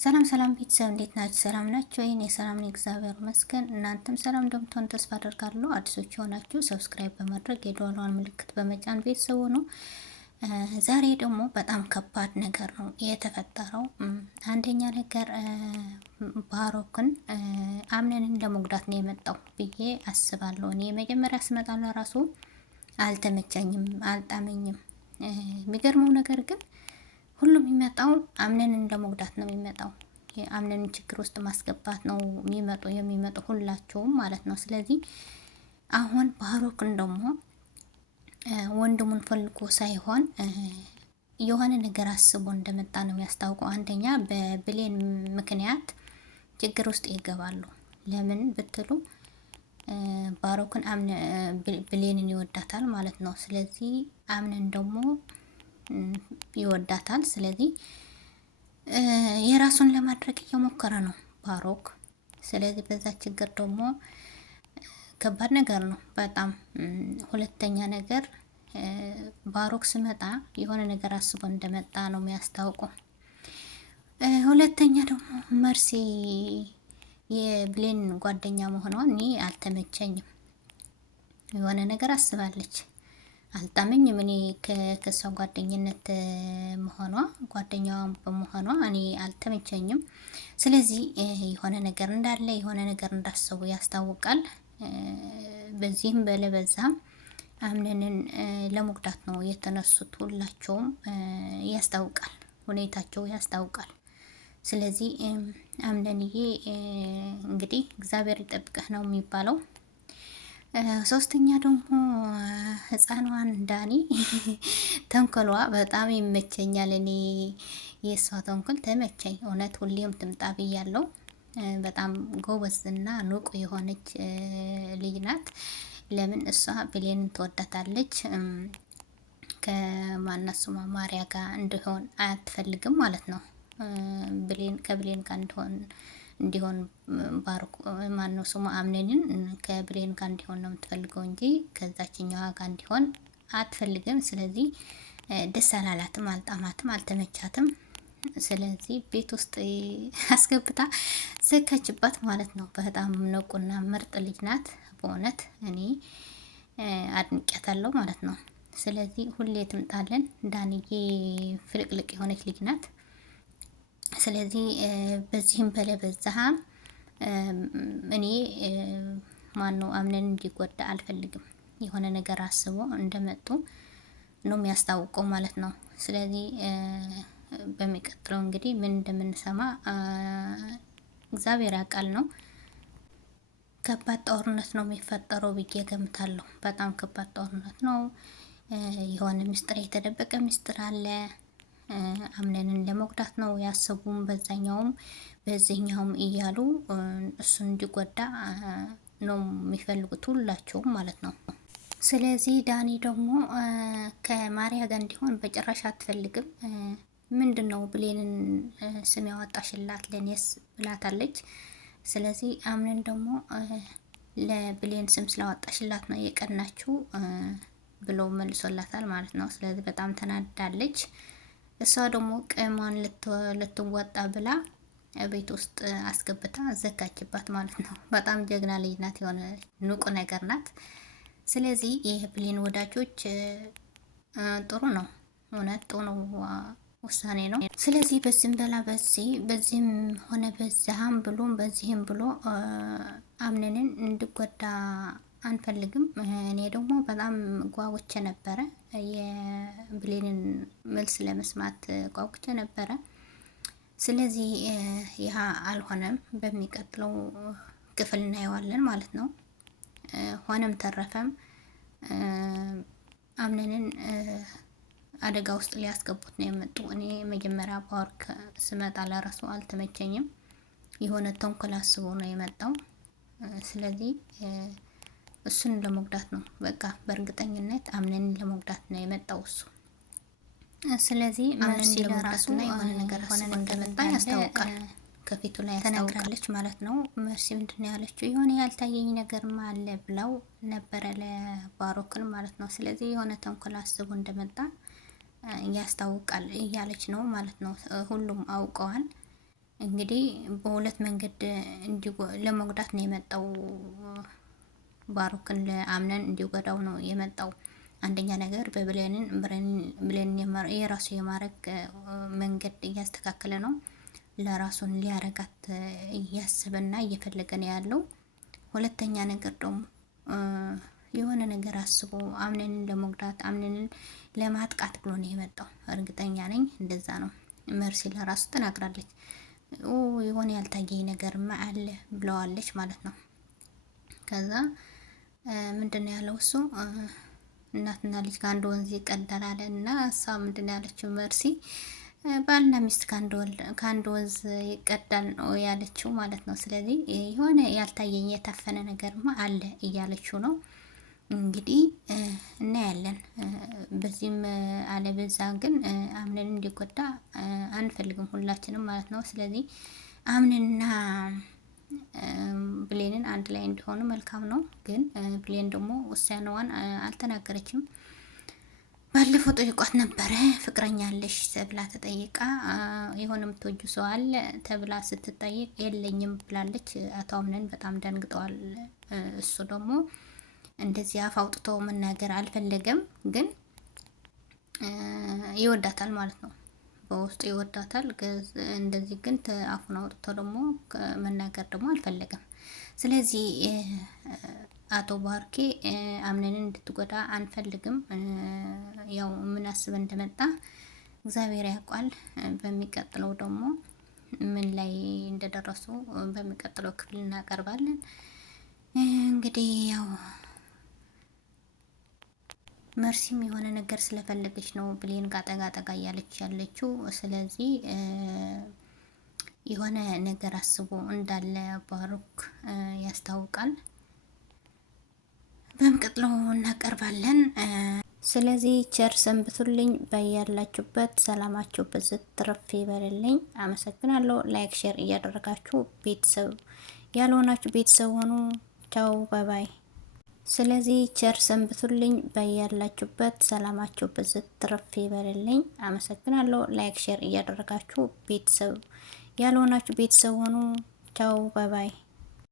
ሰላም ሰላም ቤተሰብ እንዴት ናችሁ? ሰላም ናችሁ? እኔ ሰላም ነኝ፣ እግዚአብሔር ይመስገን። እናንተም ሰላም እንደምትሆኑ ተስፋ አደርጋለሁ። አዲሶች የሆናችሁ ሰብስክራይብ በማድረግ የደወሏን ምልክት በመጫን ቤተሰቡ ነው። ዛሬ ደግሞ በጣም ከባድ ነገር ነው የተፈጠረው። አንደኛ ነገር ባሮክን አምነንን ለመጉዳት ነው የመጣው ብዬ አስባለሁ። እኔ መጀመሪያ ስመጣ ለራሱ አልተመቸኝም፣ አልጣመኝም። የሚገርመው ነገር ግን ሁሉም የሚመጣው አምነንን ለመጉዳት ነው የሚመጣው። የአምነንን ችግር ውስጥ ማስገባት ነው የሚመጡ ሁላቸውም ማለት ነው። ስለዚህ አሁን ባሮክን ደግሞ ወንድሙን ፈልጎ ሳይሆን የሆነ ነገር አስቦ እንደመጣ ነው የሚያስታውቀው። አንደኛ በብሌን ምክንያት ችግር ውስጥ ይገባሉ። ለምን ብትሉ ባሮክን ብሌንን ይወዳታል ማለት ነው። ስለዚህ አምነን ደግሞ ይወዳታል። ስለዚህ የራሱን ለማድረግ እየሞከረ ነው ባሮክ። ስለዚህ በዛ ችግር ደግሞ ከባድ ነገር ነው በጣም። ሁለተኛ ነገር ባሮክ ስመጣ የሆነ ነገር አስቦ እንደመጣ ነው የሚያስታውቀው። ሁለተኛ ደግሞ መርሲ የብሌን ጓደኛ መሆኗ እኔ አልተመቸኝም። የሆነ ነገር አስባለች፣ አልጣመኝም። እኔ ከሷ ጓደኝነት መሆኗ ጓደኛዋ በመሆኗ እኔ አልተመቸኝም። ስለዚህ የሆነ ነገር እንዳለ የሆነ ነገር እንዳሰቡ ያስታውቃል። በዚህም በለበዛም አምነንን ለመጉዳት ነው የተነሱት። ሁላቸውም ያስታውቃል፣ ሁኔታቸው ያስታውቃል። ስለዚህ አምነንዬ እንግዲህ እግዚአብሔር ይጠብቀህ ነው የሚባለው። ሶስተኛ ደግሞ ህፃኗን ዳኒ ተንኮሏ በጣም ይመቸኛል። እኔ የእሷ ተንኮል ተመቸኝ እውነት። ሁሌም ትምጣ ብያለሁ። በጣም ጎበዝና ንቁ የሆነች ልጅ ናት። ለምን እሷ ብሌንን ትወዳታለች። ከማናት ስሟ ማሪያ ጋር እንዲሆን አትፈልግም ማለት ነው። ከብሌን ጋር እንዲሆን ባሮክ ማነው ስሙ አምነንን ከብሌን ጋር እንዲሆን ነው የምትፈልገው እንጂ ከዛችኛዋ ጋር እንዲሆን አትፈልግም። ስለዚህ ደስ አላላትም፣ አልጣማትም፣ አልተመቻትም። ስለዚህ ቤት ውስጥ አስገብታ ዘጋችባት ማለት ነው። በጣም ንቁና ምርጥ ልጅ ናት በእውነት እኔ አድንቄያታለሁ ማለት ነው። ስለዚህ ሁሌ ትምጣለን። ዳንዬ ፍልቅልቅ የሆነች ልጅ ናት። ስለዚህ በዚህም በዛሃም እኔ ማነው አምነን እንዲጎዳ አልፈልግም። የሆነ ነገር አስቦ እንደመጡ ነው የሚያስታውቀው ማለት ነው። ስለዚህ በሚቀጥለው እንግዲህ ምን እንደምንሰማ እግዚአብሔር ያውቃል ነው። ከባድ ጦርነት ነው የሚፈጠረው ብዬ ገምታለሁ። በጣም ከባድ ጦርነት ነው። የሆነ ምስጢር፣ የተደበቀ ምስጢር አለ። አምነንን ለመጉዳት ነው ያሰቡም፣ በዛኛውም በዚህኛውም እያሉ እሱን እንዲጎዳ ነው የሚፈልጉት ሁላቸውም ማለት ነው። ስለዚህ ዳኒ ደግሞ ከማሪያ ጋር እንዲሆን በጭራሽ አትፈልግም። ምንድን ነው ብሌንን ስም ያወጣሽላት ለኔስ ብላታለች። ስለዚህ አምነን ደግሞ ለብሌን ስም ስላወጣሽላት ነው የቀናችው ብሎ መልሶላታል ማለት ነው። ስለዚህ በጣም ተናዳለች። እሷ ደግሞ ቅሟን ልትወጣ ብላ ቤት ውስጥ አስገብታ ዘጋችባት ማለት ነው። በጣም ጀግና ልጅ ናት፣ የሆነ ንቁ ነገር ናት። ስለዚህ ይህ ብሌን ወዳጆች ጥሩ ነው፣ እውነት ጥሩ ነው ውሳኔ ነው። ስለዚህ በዚህም በላ በዚህም ሆነ በዛም ብሎም በዚህም ብሎ አምነንን እንድጎዳ አንፈልግም። እኔ ደግሞ በጣም ጓጉቼ ነበረ፣ የብሌንን መልስ ለመስማት ጓጉቼ ነበረ። ስለዚህ ይህ አልሆነም። በሚቀጥለው ክፍል እናየዋለን ማለት ነው። ሆነም ተረፈም አምነንን አደጋ ውስጥ ሊያስገቡት ነው የመጡ። እኔ መጀመሪያ ባሮክ ስመጣ ለራሱ አልተመቸኝም። የሆነ ተንኮል አስቦ ነው የመጣው። ስለዚህ እሱን ለመጉዳት ነው በቃ፣ በእርግጠኝነት አምነንን ለመጉዳት ነው የመጣው እሱ። ስለዚህ አምነን ለራሱና የሆነ ነገር አስቦ እንደመጣ ያስታውቃል፣ ከፊቱ ላይ ተናግራለች ማለት ነው። መርሲ ምንድን ነው ያለችው? የሆነ ያልታየኝ ነገርማ አለ ብለው ነበረ ለባሮክን ማለት ነው። ስለዚህ የሆነ ተንኮል አስቦ እንደመጣ ያስታውቃል እያለች ነው ማለት ነው። ሁሉም አውቀዋል። እንግዲህ በሁለት መንገድ ለመጉዳት ነው የመጣው። ባሩክን ለአምነን እንዲጎዳው ነው የመጣው። አንደኛ ነገር ብሌንን የራሱ የማረግ መንገድ እያስተካከለ ነው። ለራሱን ሊያረጋት እያሰበና እየፈለገ ነው ያለው። ሁለተኛ ነገር ደግሞ የሆነ ነገር አስቦ አምነንን ለመጉዳት አምነንን ለማጥቃት ብሎ ነው የመጣው። እርግጠኛ ነኝ እንደዛ ነው። መርሲ ለራሱ ተናግራለች። የሆነ ያልታየኝ ነገርማ አለ ብለዋለች ማለት ነው። ከዛ ምንድነው ያለው እሱ እናትና ልጅ ከአንድ ወንዝ ይቀዳል አለ እና እሷ ምንድነው ያለችው መርሲ ባልና ሚስት ከአንድ ወንዝ ይቀዳል ነው ያለችው ማለት ነው። ስለዚህ የሆነ ያልታየኝ የታፈነ ነገርማ አለ እያለችው ነው። እንግዲህ እናያለን። በዚህም አለበዛ ግን አምነን እንዲጎዳ አንፈልግም ሁላችንም ማለት ነው። ስለዚህ አምነንና ብሌንን አንድ ላይ እንዲሆኑ መልካም ነው። ግን ብሌን ደግሞ ውሳኔዋን አልተናገረችም። ባለፈው ጠይቋት ነበረ። ፍቅረኛ አለሽ ተብላ ተጠይቃ የሆነ የምትወጁ ሰው አለ ተብላ ስትጠይቅ የለኝም ብላለች። አቶ አምነን በጣም ደንግጠዋል። እሱ ደግሞ እንደዚህ አፍ አውጥቶ መናገር አልፈለገም፣ ግን ይወዳታል ማለት ነው። በውስጡ ይወዳታል። እንደዚህ ግን አፉን አውጥቶ ደግሞ መናገር ደግሞ አልፈለገም። ስለዚህ አቶ ባርኬ አምነንን እንድትጎዳ አንፈልግም። ያው ምን አስበን እንደመጣ እግዚአብሔር ያውቃል። በሚቀጥለው ደግሞ ምን ላይ እንደደረሱ በሚቀጥለው ክፍል እናቀርባለን። እንግዲህ ያው መርሲም የሆነ ነገር ስለፈለገች ነው ብሌን ጋር ጠጋ ጠጋ እያለች ያለችው። ስለዚህ የሆነ ነገር አስቦ እንዳለ ባሩክ ያስታውቃል። በሚቀጥለው እናቀርባለን። ስለዚህ ቸር ሰንብቱልኝ። በያላችሁበት ሰላማችሁ ብዝት ትርፍ ይበልልኝ። አመሰግናለሁ። ላይክ ሼር እያደረጋችሁ ቤተሰብ ያልሆናችሁ ቤተሰብ ሆኑ። ቻው ባይ ባይ። ስለዚህ ቸር ሰንብቱልኝ። በያላችሁበት ሰላማችሁ ብዝት ትርፍ ይበልልኝ። አመሰግናለሁ። ላይክ ሼር እያደረጋችሁ ቤተሰብ ያልሆናችሁ ቤተሰብ ሆኑ። ቻው ባይ ባይ።